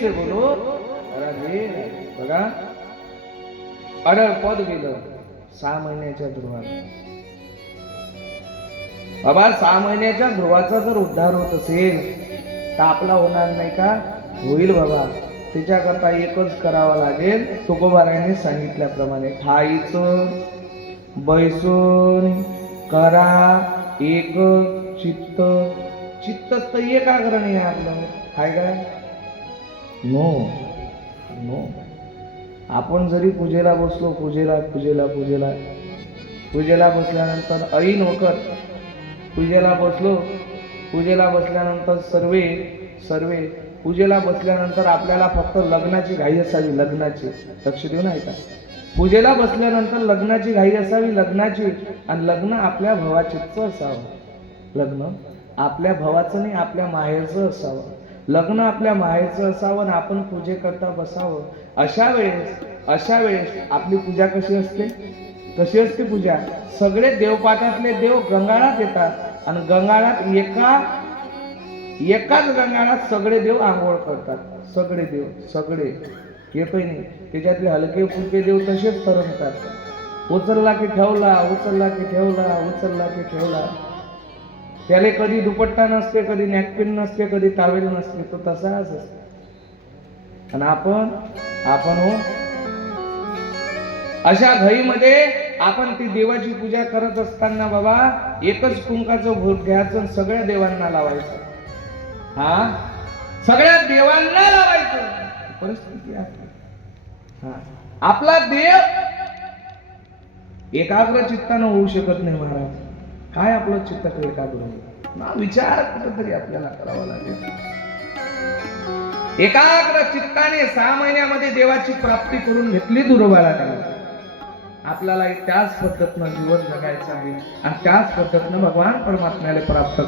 से बोलो बघा. अडळ पद गेलं 6 महिन्याच्या ध्रुवात. बाबा 6 महिन्याच्या ध्रुवाचा जर उद्धार होत असेल तर आपला होणार नाही का? होईल बाबा. त्याच्याकरता एकच करावा लागेल, तुकोबारायाने सांगितल्याप्रमाणे ठाईचं बैसून करा एक चित्त. चित्त तर एकाग्र नाही आपलं. काय काय नो नो. आपण जरी पूजेला बसलो, पूजेला बसल्यानंतर ऐन होकर पूजेला बसलो, पूजेला बसल्यानंतर सर्वे पूजेला बसल्यानंतर आपल्याला फक्त लग्नाची घाई असावी. लग्नाची लक्ष देऊ नाही का? पूजेला बसल्यानंतर लग्नाची घाई असावी, लग्नाची. आणि लग्न आपल्या भवाचेच असावं. लग्न आपल्या भवाचं नाही, आपल्या माहेरचं असावं. लग्न आपल्या माहेरचं असावं आणि आपण पूजे करता बसावं. अशा वेळेस आपली पूजा कशी असते पूजा? सगळे देवपाठातले देव गंगाळात येतात आणि गंगाळात एकाच गंगाळात सगळे देव आंघोळ करतात. सगळे देव येतोय नाही. त्याच्यातले हलके फुलके देव तसेच तरंगतात. उचलला की ठेवला. त्याला कधी दुपट्टा नसते, कधी नॅपकिन नसते, कधी टावेल नसते. तो तसाच असतो. आणि आपण हो अशा घाईमध्ये आपण ती देवाची पूजा करत असताना बाबा एकच कुंकाचं भोग घ्यायचं, सगळ्या देवांना लावायचं. सगळ्या देवांना लावायचं. परिस्थिती आहे. आपला देव एकाग्र चित्तानं होऊ शकत नाही महाराज. काय आपलं चित्त एकाग्र होईल? विचार कुठेतरी आपल्याला करावा लागेल. एकाग्र चित्ताने 6 महिन्यामध्ये देवाची प्राप्ती करून घेतली दुर्बाळाने. आपल्याला त्याच पद्धतीनं जीवन जगायचं आहे आणि त्याच पद्धतीनं भगवान परमात्म्याला प्राप्त